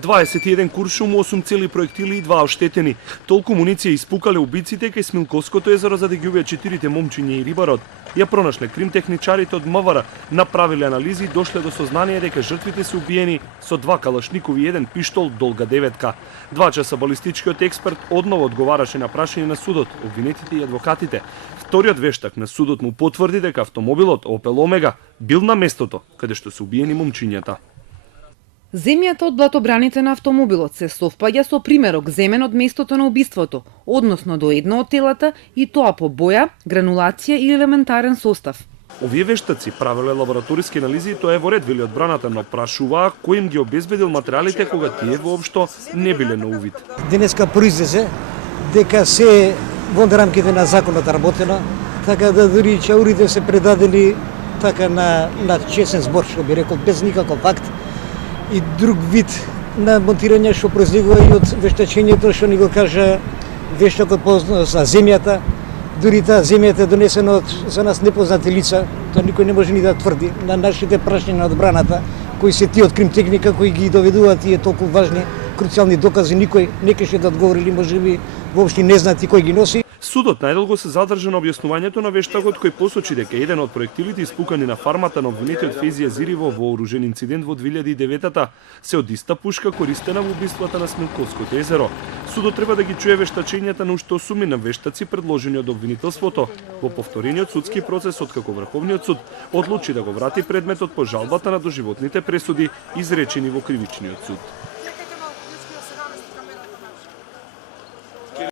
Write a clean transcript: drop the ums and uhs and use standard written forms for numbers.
21 куршум, 8 цели проектили и 2 оштетени. Толку муниција испукале убиците кај Смилковското езеро за да ги убијат 4 момчиња и рибарот. Ја пронашле кримтехничарите од МВР, направиле анализи и дошле до сознание дека жртвите се убиени со 2 калашникови и 1 пиштол долга 9-ка. 2 часа балистичкиот експерт одново одговараше на прашање на судот, обвинетите и адвокатите. Вториот вештак на судот му потврди дека автомобилот Opel Omega бил на местото каде што се убиени момчињата. Земјата од блатобраните на автомобилот се совпаѓа со примерок земен од местото на убиството, односно до едно од телата и тоа по боја, гранулација или елементарен состав. Овие вештаци правеле лабораториски анализи и тоа е во ред, вели одбраната, но прашуваа кој им ги обезбедил материјалите кога тие воопшто не биле на увид. Денеска произлезе дека се во рамките на законот работено, така да дури чаурите се предадени така на чесен збор, што би рекол, без никаков факт. И друг вид на монтирање што произлегува и од вештачењето што ни го кажа вештакот за земјата. Дури таа земјата е донесена од за нас непознати лица, тоа никој не може ни да тврди. На нашите прашања на одбраната, кои се тие од кримтехника кои ги доведуваат тие толку важни круцијални докази, никој не кеше да одговори или можеби воопшто не знаат и кој ги носи. Судот најдолго се задржа на објаснувањето на вештакот кој посочи дека еден од проектилите испукани на фармата на обвинетиот Фезија Зири во вооружен инцидент во 2009-та се од иста пушка користена во убиствата на Смилковското езеро. Судот треба да ги чуе вештачењата на уште 8 на вештаци предложени од обвинителството во повторениот судски процес откако Врховниот суд одлучи да го врати предметот по жалбата на доживотните пресуди изречени во кривичниот суд.